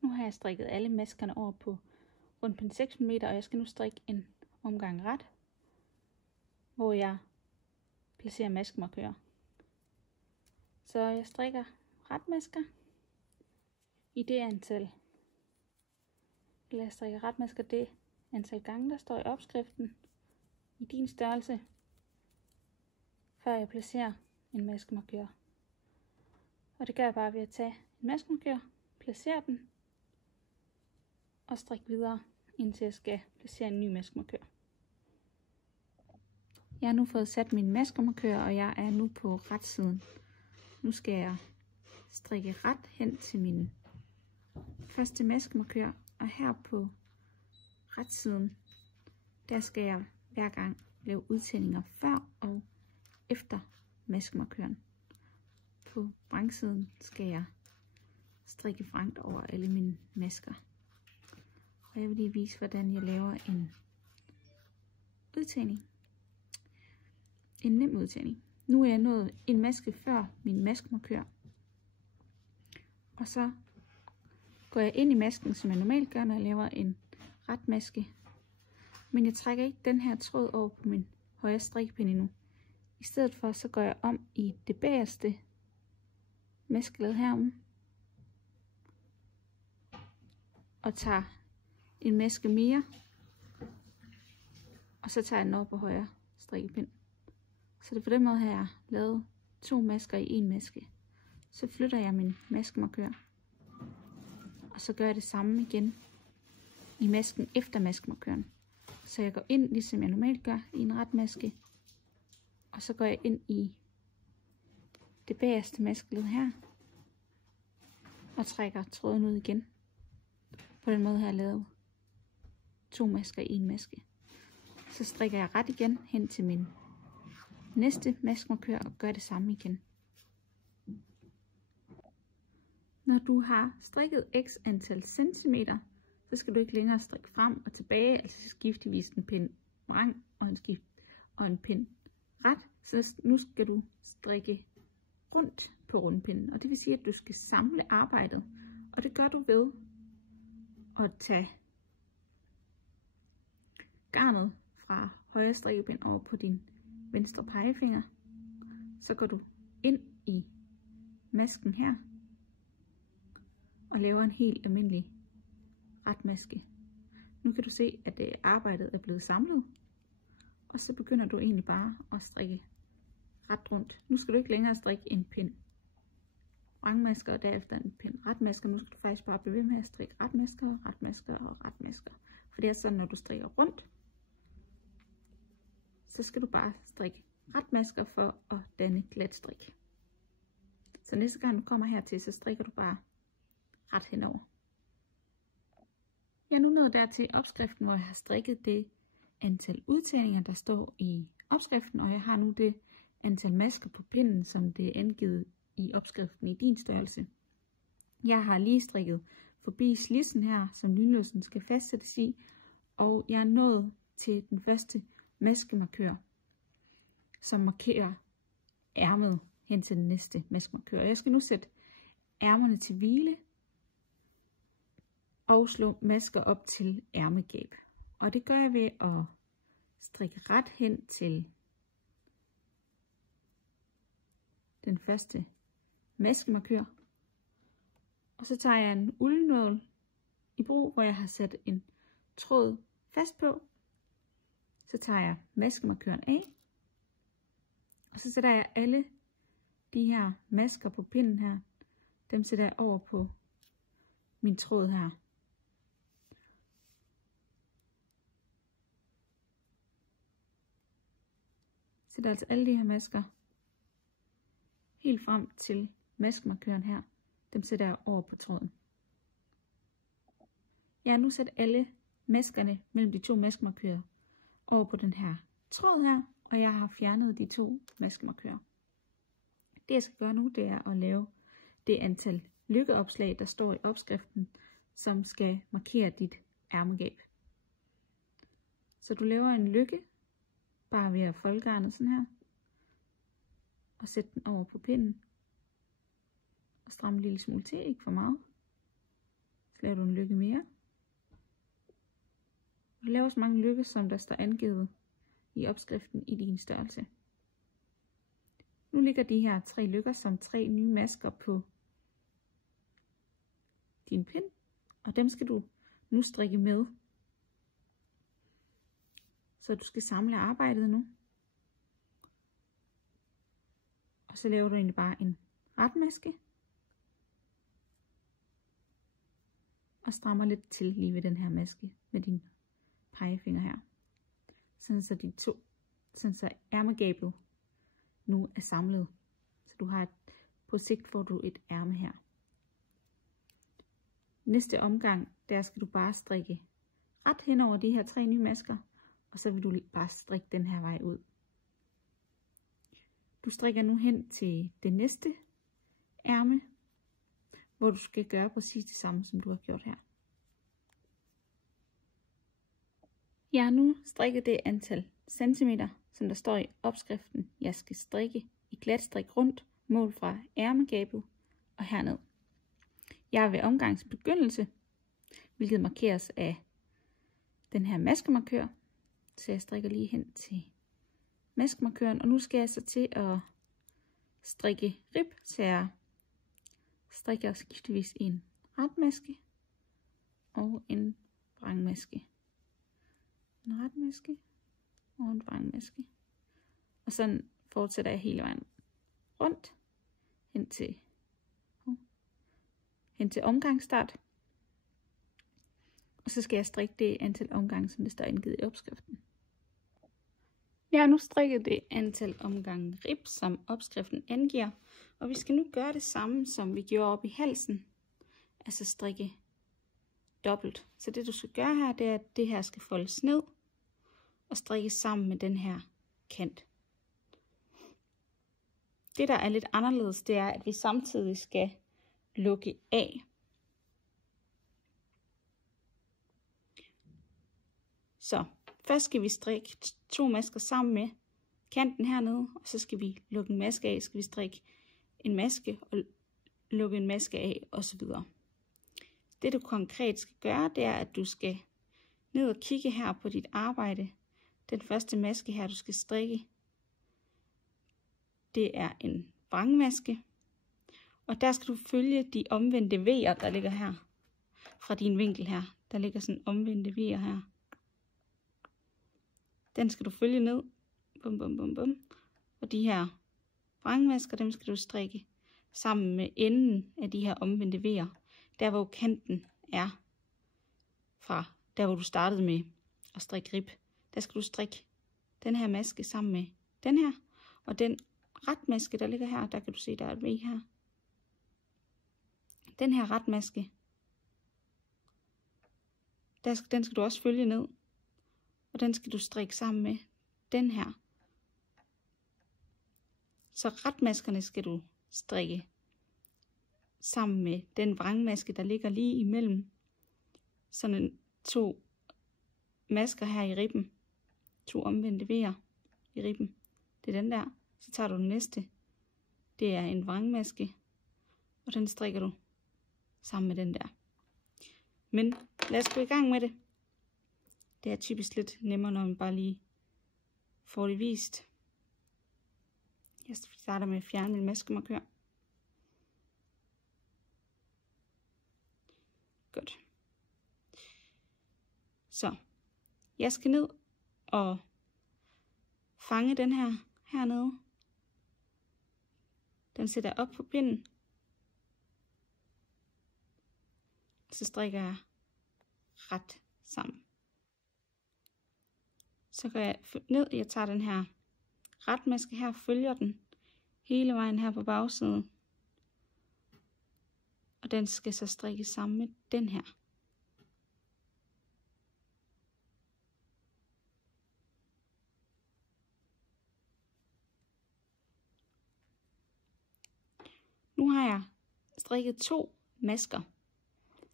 Nu har jeg strikket alle maskerne over på rundpind 6 mm, og jeg skal nu strikke en omgang ret, hvor jeg placerer maskemarkører. Så jeg strikker retmasker i det antal, eller jeg strikker retmasker det antal gange, der står i opskriften, i din størrelse, før jeg placerer en maskemarkør. Og det gør jeg bare ved at tage en maskemarkør, placere den og strikke videre, indtil jeg skal placere en ny maskemarkør. Jeg har nu fået sat min maskemarkør, og jeg er nu på retsiden. Nu skal jeg strikke ret hen til min første maskemarkør, og her på retsiden, der skal jeg hver gang lave udtændinger før og efter maskemarkøren. På vrangsiden skal jeg strikke vrangt over alle mine masker. Og jeg vil lige vise, hvordan jeg laver en udtagning. En nem udtagning. Nu er jeg nået en maske før min maskemarkør. Og så går jeg ind i masken, som jeg normalt gør, når jeg laver en ret maske. Men jeg trækker ikke den her tråd over på min højre strikpind endnu. I stedet for, så går jeg om i det bagerste maskeled herom. Og tager en maske mere. Og så tager jeg den over på højre strikkepind. Så det på den måde har jeg lavet 2 masker i en maske. Så flytter jeg min maskemarkør. Og så gør jeg det samme igen i masken efter maskemarkøren. Så jeg går ind, ligesom jeg normalt gør, i en ret maske. Og så går jeg ind i det bagerste maskeled her. Og trækker tråden ud igen. På den måde har jeg lavet 2 masker i en maske. Så strikker jeg ret igen hen til min næste maskemarkør og gør det samme igen. Når du har strikket x antal centimeter, så skal du ikke længere strikke frem og tilbage, altså skiftevis en pind vrang og en pind ret. Så nu skal du strikke rundt på rundpinden, og det vil sige, at du skal samle arbejdet, og det gør du ved at tage garnet fra højre strikkepind over på din venstre pegefinger. Så går du ind i masken her og laver en helt almindelig retmaske. Nu kan du se, at arbejdet er blevet samlet, og så begynder du egentlig bare at strikke ret rundt. Nu skal du ikke længere strikke en pind vrangmasker og derefter en pind retmasker. Nu skal du faktisk bare blive ved med at strikke retmasker, retmasker og retmasker. For det er sådan, når du strikker rundt, så skal du bare strikke retmasker for at danne glat strik. Så næste gang du kommer hertil, så strikker du bare ret henover. Jeg er nu nået dertil opskriften, hvor jeg har strikket det antal udtagninger, der står i opskriften, og jeg har nu det antal masker på pinden, som det er angivet i opskriften i din størrelse. Jeg har lige strikket forbi slissen her, som lynlåsen skal fastsættes i, og jeg er nået til den første maskemarkør, som markerer ærmet hen til den næste maskemarkør. Jeg skal nu sætte ærmerne til hvile og slå masker op til ærmegab. Og det gør jeg ved at strikke ret hen til den første maskemarkør. Og så tager jeg en uldnål i brug, hvor jeg har sat en tråd fast på. Så tager jeg maskemarkøren af. Og så sætter jeg alle de her masker på pinden her. Dem sætter jeg over på min tråd her. Sætter altså alle de her masker helt frem til maskemarkøren her. Dem sætter jeg over på tråden. Jeg har nu sat alle maskerne mellem de 2 maskemarkører over på den her tråd her, og jeg har fjernet de 2 maskemarkører. Det jeg skal gøre nu, det er at lave det antal lykkeopslag, der står i opskriften, som skal markere dit ærmegab. Så du laver en lykke, bare ved at folde garnet sådan her, og sætte den over på pinden, og stramme en lille smule til, ikke for meget. Så laver du en lykke mere. Du laver så mange lykke, som der står angivet i opskriften i din størrelse. Nu ligger de her 3 lykker som 3 nye masker på din pind, og dem skal du nu strikke med. Så du skal samle arbejdet nu. Og så laver du egentlig bare en retmaske. Og strammer lidt til lige ved den her maske med din pegefinger her. Sådan så ærmegabet nu er samlet. Så du har på sigt får du et ærme her. Næste omgang, der skal du bare strikke ret hen over de her 3 nye masker. Og så vil du bare strikke den her vej ud. Du strikker nu hen til det næste ærme, hvor du skal gøre præcis det samme, som du har gjort her. Jeg har nu strikket det antal centimeter, som der står i opskriften, jeg skal strikke i glatstrik rundt, mål fra ærmegabet og herned. Jeg er ved omgangs begyndelse, hvilket markeres af den her maskemarkør. Så jeg strikker lige hen til maskemarkøren, og nu skal jeg så til at strikke rib, så jeg strikker skiftevis en retmaske og en vrangmaske. En retmaske og en vrangmaske. Og sådan fortsætter jeg hele vejen rundt hen til omgangsstart. Og så skal jeg strikke det antal omgange, som det står angivet i opskriften. Jeg har nu strikket det antal omgange rib, som opskriften angiver. Og vi skal nu gøre det samme, som vi gjorde op i halsen. Altså strikke dobbelt. Så det du skal gøre her, det er, at det her skal foldes ned og strikkes sammen med den her kant. Det der er lidt anderledes, det er, at vi samtidig skal lukke af. Så først skal vi strikke 2 masker sammen med kanten hernede, og så skal vi lukke en maske af, skal vi strikke en maske og lukke en maske af osv. Det du konkret skal gøre, det er, at du skal ned og kigge her på dit arbejde. Den første maske her, du skal strikke, det er en vrangmaske. Og der skal du følge de omvendte V'er, der ligger her fra din vinkel her. Der ligger sådan omvendte V'er her. Den skal du følge ned. Bum, bum, bum, bum. Og de her vrangmasker, dem skal du strikke sammen med enden af de her omvendte V'er. Der hvor kanten er fra der hvor du startede med at strikke rib. Der skal du strikke den her maske sammen med den her. Og den retmaske, der ligger her, der kan du se, der er et V her. Den her retmaske, den skal du også følge ned. Og den skal du strikke sammen med den her. Så retmaskerne skal du strikke sammen med den vrangmaske, der ligger lige imellem sådan 2 masker her i ribben. 2 omvendte V'er i ribben. Det er den der. Så tager du den næste. Det er en vrangmaske. Og den strikker du sammen med den der. Men lad os gå i gang med det. Det er typisk lidt nemmere, når man bare lige får det vist. Jeg starter med at fjerne min maskemarkør. Godt. Så jeg skal ned og fange den her hernede. Den sætter jeg op på pinden. Så strikker jeg ret sammen. Så går jeg ned, jeg tager den her retmaske her, følger den hele vejen her på bagsiden. Og den skal så strikkes sammen med den her. Nu har jeg strikket 2 masker.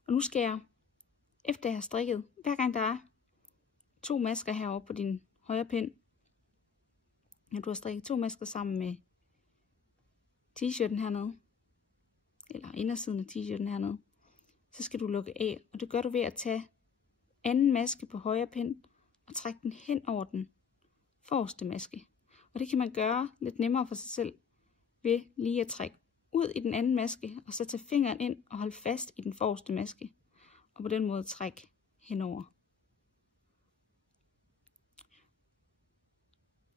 Og nu skal jeg, efter jeg har strikket, hver gang der er 2 masker herovre på din højre pind, når du har strikket 2 masker sammen med t-shirten hernede, eller indersiden af t-shirten hernede, så skal du lukke af, og det gør du ved at tage anden maske på højre pind og trække den hen over den forreste maske. Og det kan man gøre lidt nemmere for sig selv ved lige at trække ud i den anden maske, og så tage fingeren ind og holde fast i den forreste maske, og på den måde trække henover.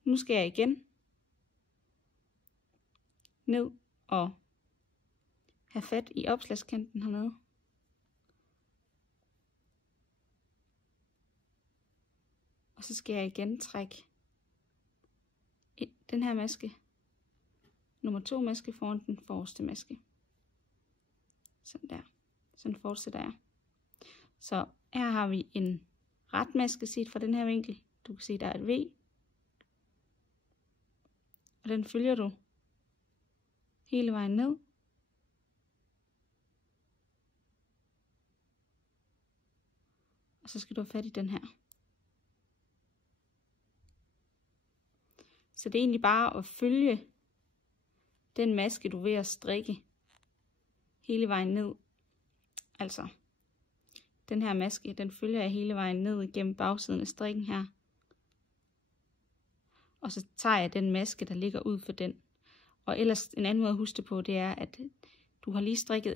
Nu skal jeg igen ned og have fat i opslagskanten hernede. Og så skal jeg igen trække den her maske, nummer 2 maske foran den forreste maske. Sådan der. Sådan fortsætter jeg. Så her har vi en ret maske set fra den her vinkel. Du kan se, der er et V. Og den følger du hele vejen ned. Og så skal du have fat i den her. Så det er egentlig bare at følge den maske, du er ved at strikke hele vejen ned. Altså, den her maske, den følger jeg hele vejen ned igennem bagsiden af strikken her. Og så tager jeg den maske, der ligger ud for den. Og ellers en anden måde at huske det på, det er, at du har lige strikket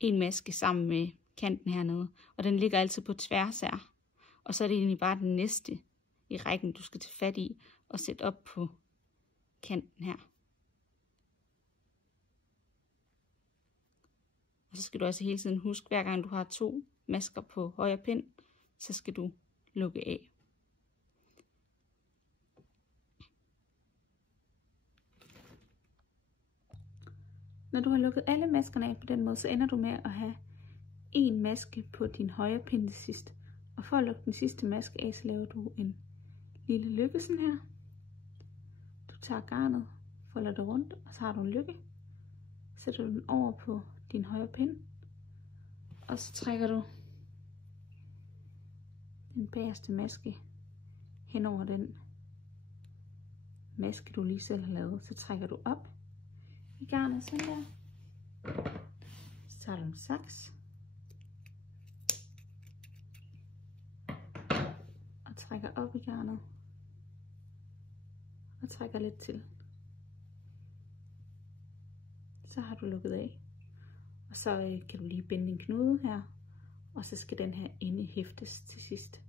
en maske sammen med kanten hernede. Og den ligger altid på tværs her. Og så er det egentlig bare den næste i rækken, du skal tage fat i og sætte op på kanten her. Og så skal du altså hele tiden huske, hver gang du har 2 masker på højre pind, så skal du lukke af. Når du har lukket alle maskerne af på den måde, så ender du med at have en maske på din højre pind til sidst. Og for at lukke den sidste maske af, så laver du en lille lykke sådan her. Du tager garnet, folder det rundt, og så har du en lykke. Sætter du den over på din højre pind, og så trækker du den bagerste maske hen over den maske, du lige selv har lavet. Så trækker du op i garnet sådan der. Så tager du en saks og trækker op i garnet og trækker lidt til. Så har du lukket af. Og så kan du lige binde en knude her, og så skal den her ende hæftes til sidst.